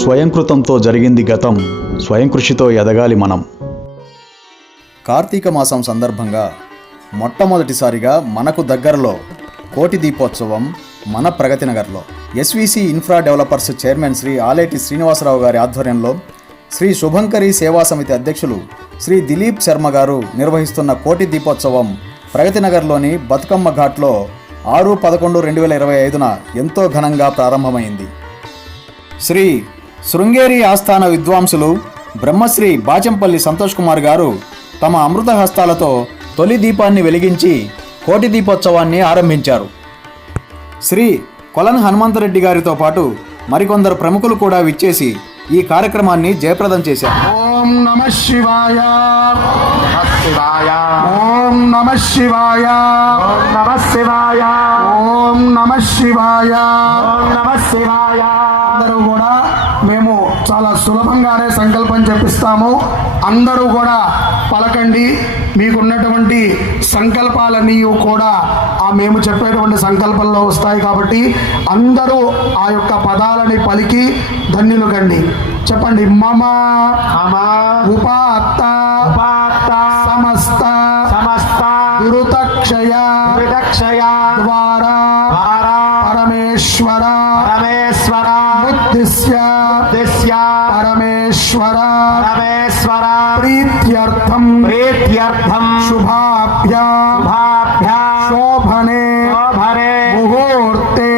స్వయంకృతంతో జరిగింది గతం, స్వయం కృషితో ఎదగాలి మనం. కార్తీక మాసం సందర్భంగా మొట్టమొదటిసారిగా మనకు దగ్గరలో కోటి దీపోత్సవం మన ప్రగతి నగర్లో SVC infra developers chairman Shri Aleti Srinivasa Rao గారి ఆధ్వర్యంలో శ్రీ శుభంకరి సేవా సమితి అధ్యక్షులు శ్రీ దిలీప్ శర్మ గారు నిర్వహిస్తున్న కోటి దీపోత్సవం ప్రగతి నగర్లోని బతుకమ్మ ఘాట్లో 6/11/2025న ఎంతో ఘనంగా ప్రారంభమైంది. శ్రీ శృంగేరి ఆస్థాన విద్వాంసులు బ్రహ్మశ్రీ బాచంపల్లి సంతోష్ కుమార్ గారు తమ అమృత హస్తాలతో తొలి దీపాన్ని వెలిగించి కోటి దీపోత్సవాన్ని ఆరంభించారు. శ్రీ కొలన్ హనుమంతరెడ్డి గారితో పాటు మరికొందరు ప్రముఖులు కూడా విచ్చేసి ఈ కార్యక్రమాన్ని జయప్రదం చేశారు. ఓం నమః శివాయ, ఓం నమః శివాయ, ఓం నమః శివాయ, ఓం నమః శివాయ, ఓం నమః శివాయ. అందరూ కూడా మేము చాలా సులభంగానే సంకల్పం చెప్పిస్తాము. అందరూ కూడా పలకండి. మీకున్నటువంటి సంకల్పాలన్నీ కూడా మేము చెప్పేటువంటి సంకల్పంలో వస్తాయి కాబట్టి అందరూ ఆ యొక్క పదాలని పలికి ధన్యులు కండి. చెప్పండి. మమ ఉపాత్త సమస్త దురుతక్షయ ద్వారా పరమేశ్వర బుద్ధిస్య పరమేశ్వర ప్రీత్యర్థం శుభాభ్యాం శోభనే ముహూర్తే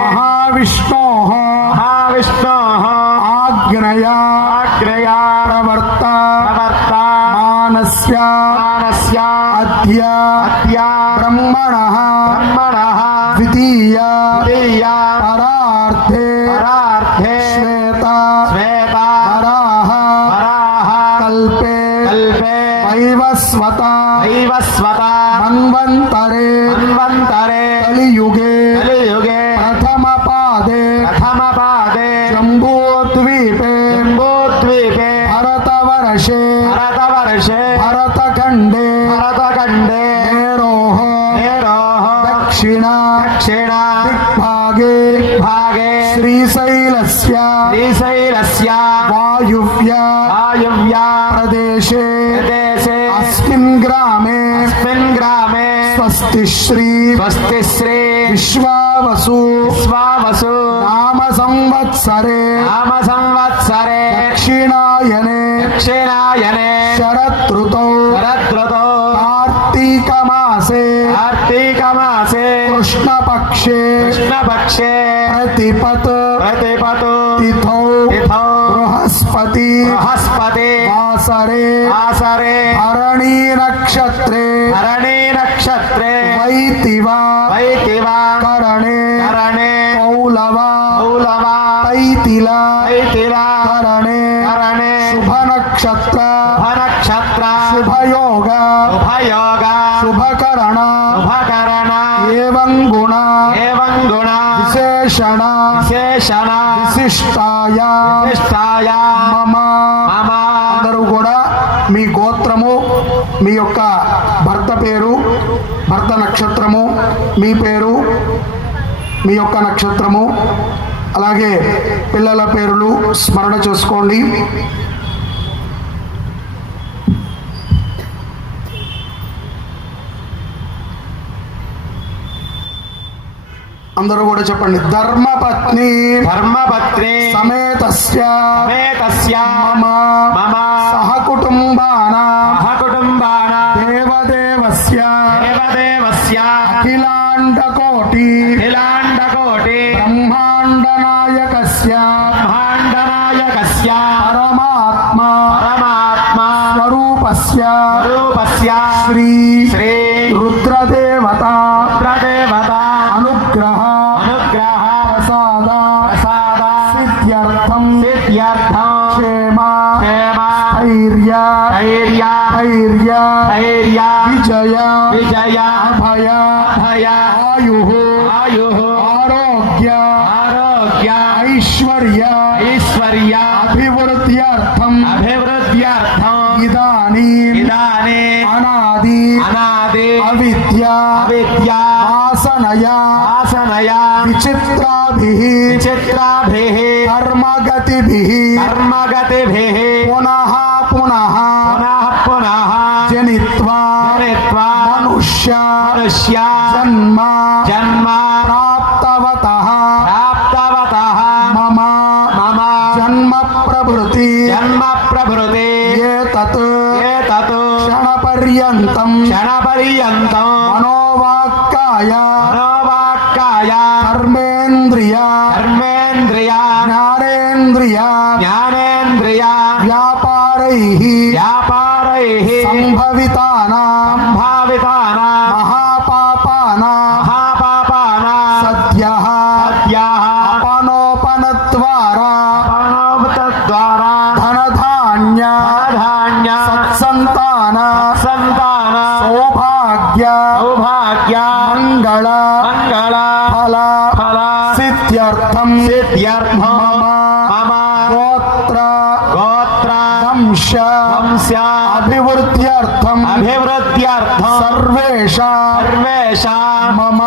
మహావిష్ణోః ఆజ్ఞయా ప్రవర్త మానస్య అద్య బ్రహ్మణః ద్వితీయ పరార్థే శ్వేత వరాహ కల్పే వైవస్వత మన్వంతరే కలియుగే ప్రథమ పాదే జంబూద్వీపే భరతవర్షే భరతఖండే మేరోః దక్షిణ దిగ్భాగే శ్రీశైలస్య వాయువ్య ప్రదేశే అస్మిన్ గ్రామే స్వస్తి శ్రీ విశ్వావసు నామ సంవత్సరే దక్షిణాయనే శరదృతౌ కార్తీక మాసే కృష్ణపక్షే ప్రతిపత్ తిథౌ బృహస్పతి వాసరే భరణీ నక్షత్రే వైతివా కరణే పౌలవా తైతిలా కరణే శుభ నక్షత్ర శుభయోగ శుభకరణ ఏవం గుణ విశేషణ విశిష్టాయ మమ. అందరూ కూడా మీ గోత్రము, మీ యొక్క భర్త పేరు, భర్త నక్షత్రము, మీ పేరు, మీ యొక్క నక్షత్రము, అలాగే పిల్లల పేర్లు స్మరణ చేసుకోండి. అందరూ కూడా చెప్పండి. ధర్మపత్ని సమేతస్య మమ సహకుటుంబానాం దేవదేవస్య అఖిలాండకోటి బ్రహ్మాండ నాయకస్య పరమాత్మా స్వరూపస్య శ్రీ రుద్రదేవత అనుగ్రహ ప్రసాద సిద్ధ్యర్థం క్షేమ ధైర్య విజయ అభయ ఆయు ఆరోగ్య ఐశ్వర్య అభివృద్ధ్యర్థం ఇదానీం ఇదానీం అనాది అనాది అవిద్య అవిద్యా వాసనయా వాసనయా విచిత్రాభిః విచిత్రాభిః కర్మగతిభిః కర్మగతిభిః పునః పునః పునః పునః జనిత్వా జనిత్వా మనుష్య మనుష్య జన్మ జన్మ ప్రాప్తవతః ప్రాప్తవతః మమ మమ జన్మ ప్రభృతి జన్మ ప్రభృతి ఏతత్ ఏతత్ క్షణపర్యంతం క్షణపర్యంతం మనోవాక్కాయ మనోవాక్కాయ కర్మేంద్రియ కర్మేంద్రియ జ్ఞానేంద్రియ జ్ఞానేంద్రియ వ్యాపారైః వ్యాపారైః సంభవితానాం సంభావితానాం మహాపాపానాం మహాపాపానాం సద్యః సద్యః అపనోపనద్వారా పనోపతద్వారా ధనధాన్య ధాన్య సత్సంతాన సంతాన సౌభాగ్య సౌభాగ్య మంగళ మంగళ ఫల ఫల సిద్ధ్యర్థం సిద్ధ్యర్థం మమ మమ గోత్ర గోత్ర వంశ వంశ అభివృద్ధ్యర్థం అభివృద్ధ్యర్థం సర్వేషాం సర్వేషాం మమ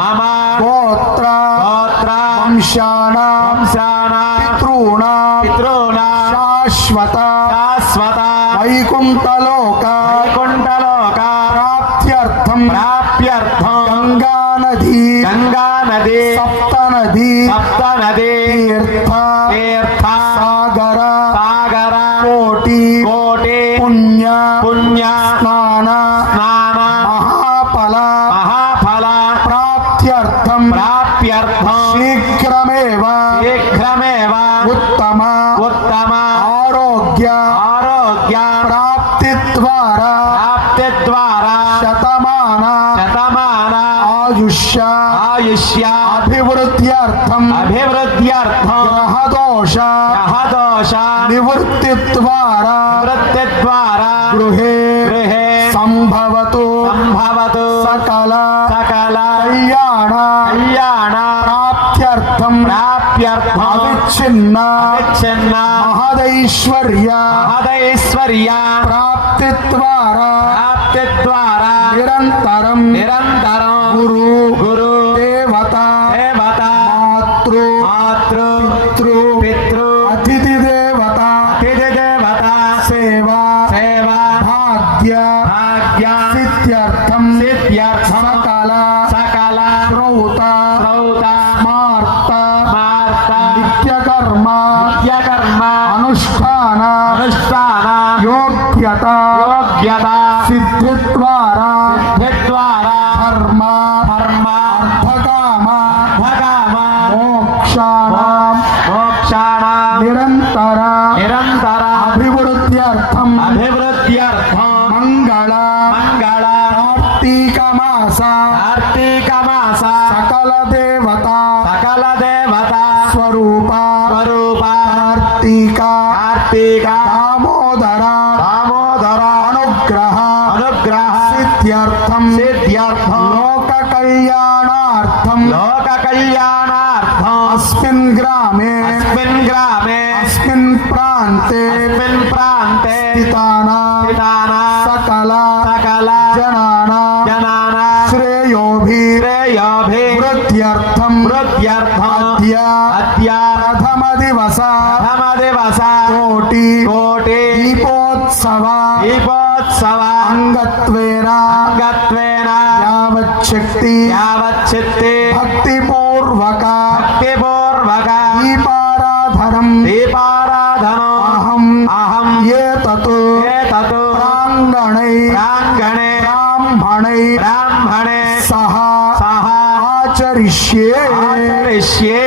మమ గోత్ర గోత్ర వంశానాం వంశానాం పితॄణాం పితॄణాం శాశ్వత శాశ్వత వైకుంఠలోక వైకుంఠలోక ప్రాప్త్యర్థం ప్రాప్త్యర్థం గంగానదీ గంగానది సప్తనదీ సప్తనది తీర్థ తీర్థ సాగర సాగర కోటి కోటి పుణ్య పుణ్య స్నాన స్నాన మహాఫల మహాఫల ప్రాప్త్యర్థం ప్రాప్త్యర్థం శీఘ్రమేవ శీఘ్రమేవ ఉత్తమ ఉత్తమ ఆరోగ్య ఆరోగ్య ప్రాప్తి ద్వారా ప్రాప్తి ద్వారా శతమాన శతమాన ఆయుష్య ఆయుష్య అభివృద్ధ్యర్థం అభివృద్ధ్యర్థం గ్రహదోష గ్రహదోష నివృత్తి ద్వారా వృత్తి ద్వారా గృహే గృహే సంభవతు సంభవతు సకల సకల కళ్యాణ కళ్యాణ ప్రాప్త్యర్థం ప్రాప్త్యర్థం అవిచ్ఛిన్న అవిచ్ఛిన్న మహదైశ్వర్య మహదైశ్వర్య ప్రాప్తి ద్వారా ప్రాప్తి ద్వారా నిరంతరం నిరంతరం గురు గురు దేవత దేవత మాతృ మాతృ పితృ పితృ అతిథి దేవత అతిథి దేవత సేవ సేవ భాగ్య భాగ్య సిద్ధ్యర్థం సిద్ధ్యర్థం సకల సకల శ్రౌత శ్రౌత స్మార్త మార్త నిత్యకర్మ నిత్యకర్మ అనుష్ఠాన అనుష్ఠాన యోగ్యత యోగ్యత సిద్ధి ద్వారా ద్వారా ధర్మ ధర్మ అర్థకామ భగమ మోక్షాణం మోక్షాణం నిరంతర నిరంతర అభివృద్ధ్యర్థం అభివృద్ధ్యర్థం మంగళ మంగళ కార్తీక మాస కార్తీక మాస సకల దేవత సకల దేవత స్వరూప స్వరూప కార్తీక కార్తీక దామోదర దామోదర అనుగ్రహ అనుగ్రహ సిద్ధ్యర్థం సిద్ధ్యర్థం లోక కళ్యాణార్థం లోక కళ్యాణార్థం అస్మిన్ గ్రామే అస్మిన్ గ్రామే అస్మిన్ ప్రాంతే అస్మిన్ ప్రాంతే స్థితానా స్థితానా సకల సకల జనానా జనాన శ్రేయోభి శ్రేయోభి వృద్ధ్యర్థం వృద్ధ్యర్థం అద్య అద్య ప్రథమ దివస ప్రథమ దివస కోటి కోటి దీపోత్సవ దీపోత్సవ అంగత్వేన అంగత్వేన యావచ్చక్తి యావచ్చిత్తి భక్తిపూర్వక భక్తిపూర్వక దీపారాధనం దీపారాధనో అహం అహం ఏతత్ ఏతత్ ప్రాంగణై ప్రాంగణే బ్రాహ్మణై బ్రాహ్మణే సహ సహ ఆచరిష్యే ఆచరిష్యే.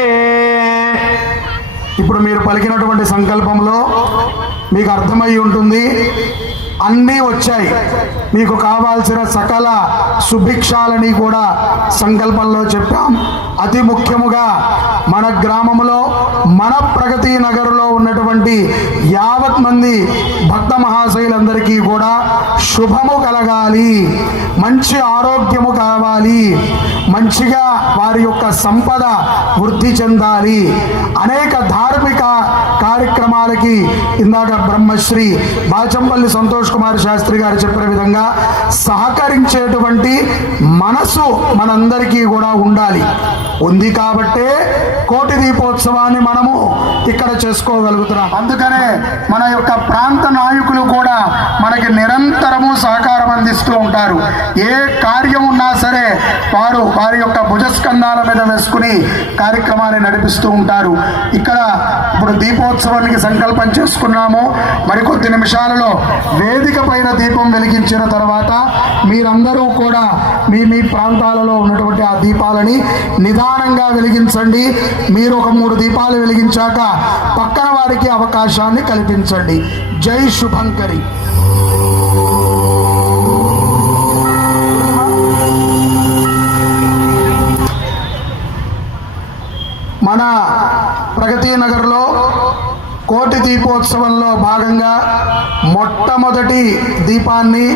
ఇప్పుడు మీరు పలికినటువంటి సంకల్పంలో మీకు అర్థమై ఉంటుంది, అన్నీ వచ్చాయి. మీకు కావాల్సిన సకల సుభిక్షాలని కూడా సంకల్పంలో చెప్పాం. అతి ముఖ్యముగా మన గ్రామంలో, మన ప్రగతి నగర్లో ఉన్నటువంటి యావత్ మంది భక్త మహాశయులందరికీ కూడా శుభము కలగాలి, మంచి ఆరోగ్యము కావాలి, మంచిగా వారి యొక్క సంపద వృద్ధి చెందాలి, అనేక ధార్మిక కార్యక్రమాలు దీపాలకి ఇందాక బ్రహ్మశ్రీ బాచంపల్లి సంతోష్ కుమార్ శాస్త్రి గారు చెప్పిన విధంగా సహకరించేటువంటి మనసు మనందరికీ కూడా ఉండాలి. ఉంది కాబట్టే కోటి దీపోత్సవాన్ని మనము ఇక్కడ చేసుకోగలుగుతున్నాం. అందుకనే మన యొక్క ప్రాంత నాయకులు కూడా మనకి నిరంతరము సహకారం అందిస్తూ ఉంటారు. ఏ కార్యం ఉన్నా సరే వారి యొక్క భుజస్కంధాల మీద వేసుకుని కార్యక్రమాన్ని నడిపిస్తూ ఉంటారు. ఇక్కడ ఇప్పుడు దీపోత్సవానికి సంకల్పం చేసుకున్నాము. మరికొద్ది నిమిషాలలో వేదిక పైన దీపం వెలిగించిన తర్వాత మీరందరూ కూడా మీ ప్రాంతాలలో ఉన్నటువంటి ఆ దీపాలని నిదానంగా వెలిగించండి. మీరు ఒక 3 దీపాలు వెలిగించాక పక్కన వారికి అవకాశాన్ని కల్పించండి. జై శుభంకరి. మన ప్రగతి నగర్లో కోటి దీపోత్సవంలో భాగంగా మొట్టమొదటి దీపాన్ని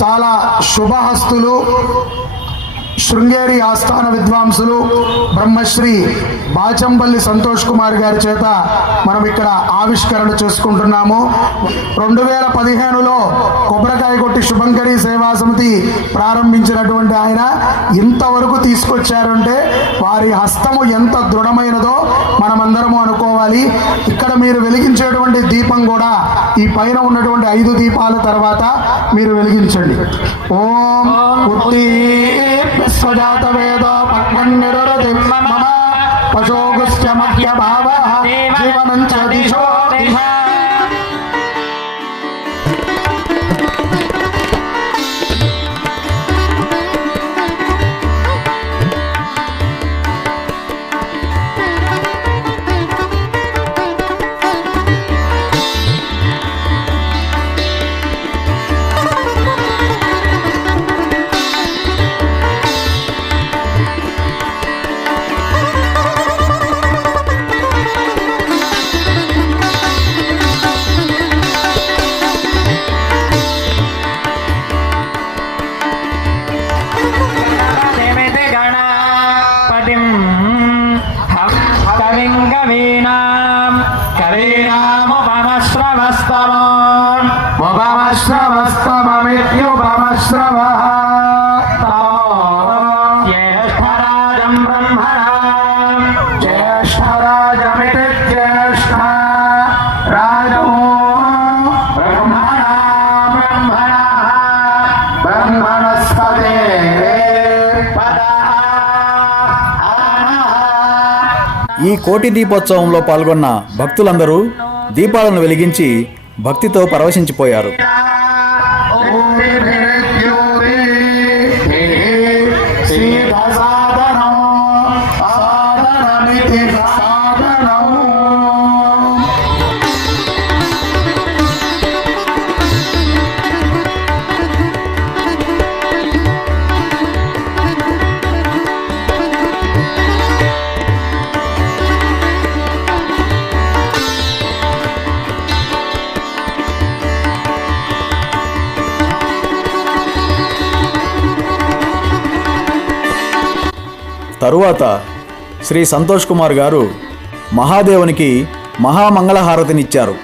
చాలా శుభహస్తులు శృంగేరి ఆస్థాన విద్వాంసులు బ్రహ్మశ్రీ బాచంపల్లి సంతోష్ కుమార్ గారి చేత మనం ఇక్కడ ఆవిష్కరణ చేసుకుంటున్నాము. 2015లో కొబ్బరికాయ కొట్టి శుభంకరి సేవా సమితి ప్రారంభించినటువంటి ఆయన ఇంతవరకు తీసుకొచ్చారంటే వారి హస్తము ఎంత దృఢమైనదో మనమందరము అనుకోవాలి. ఇక్కడ మీరు వెలిగించేటువంటి దీపం కూడా ఈ పైన ఉన్నటువంటి 5 దీపాల తర్వాత మీరు వెలిగించండి. ఓం స్వజాత వేదో పద్మన్నిరురతిం మమ పశోగుశ్చ మధ్య భావః జీవనం చ దిశో దిశ. ఈ కోటి దీపోత్సవంలో పాల్గొన్న భక్తులందరూ దీపాలను వెలిగించి భక్తితో పరవశించిపోయారు. తరువాత శ్రీ సంతోష్ కుమార్ గారు మహాదేవునికి మహామంగళహారతినిచ్చారు.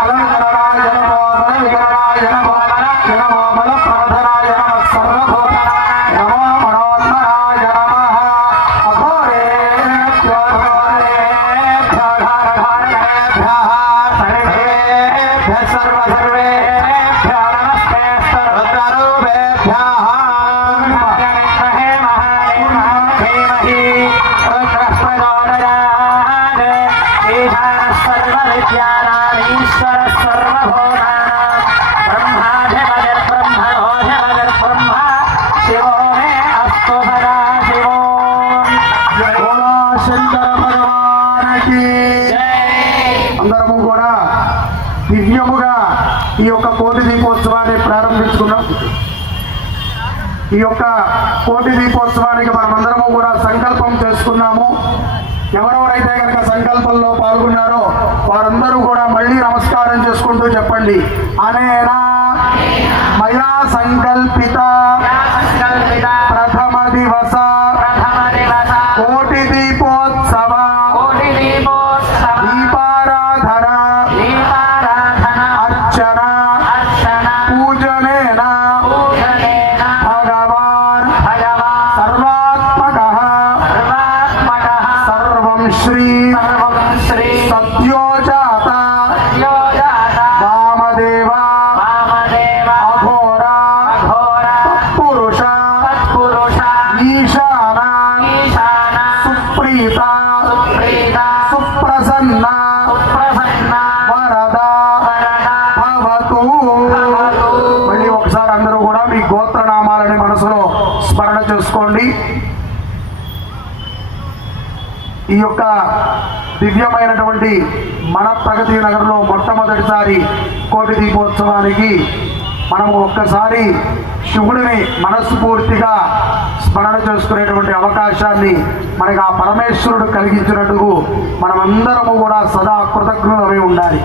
అలంకరణాయ నమో బల వికరణాయ నమో నమో బల ప్రవధనాయ నమః సర్వభూతాయ నమో మనోన్మనాయ నమః అఘోరేభ్యో ఘోరేభ్యో ఘోరఘోరేభ్యః సర్వేభ్యః సర్వేభ్యో నమస్తే సర్వరూపేభ్యః ఈశ్వర సర్వభూతానాం బ్రహ్మాధిపతిర్బ్రహ్మణోధిపతిర్బ్రహ్మ శివో మే అస్తు సదా శివో భోలా శంకర భగవానికి అందరము కూడా దివ్యముగా ఈ యొక్క కోటి దీపోత్సవాన్ని ప్రారంభించుకున్నాం. ఈ యొక్క కోటి దీపోత్సవానికి మనమందరము కూడా సంకల్పం చేసుకున్నాము. ఎవరెవరైతే కనుక సంకల్పంలో పాల్గొన్నారో వారందరూ కూడా మళ్ళీ నమస్కారం చేసుకుంటూ చెప్పండి. అనేనా మయా సంకల్పిత ప్రథమ దివస కోటి దీపోత్సవ దీపారాధన అర్చన పూజనేన భగవాన్ సర్వాత్మకః సర్వం శ్రీ సత్యోజాత వామదేవ అఘోర పురుష ఈశాన సుప్రీత సుప్రసన్న వరద భవతు. మళ్ళీ ఒకసారి అందరూ కూడా మీ గోత్రనామాలని మనసులో స్మరణ చేసుకోండి. ఈ యొక్క దివ్యమైనటువంటి మన ప్రగతి నగర్లో మొట్టమొదటిసారి కోటి దీపోత్సవానికి మనము ఒక్కసారి శివుడిని మనస్ఫూర్తిగా స్మరణ చేసుకునేటువంటి అవకాశాన్ని మనకి ఆ పరమేశ్వరుడు కలిగించినందుకు మనమందరము కూడా సదా కృతజ్ఞులమై ఉండాలి.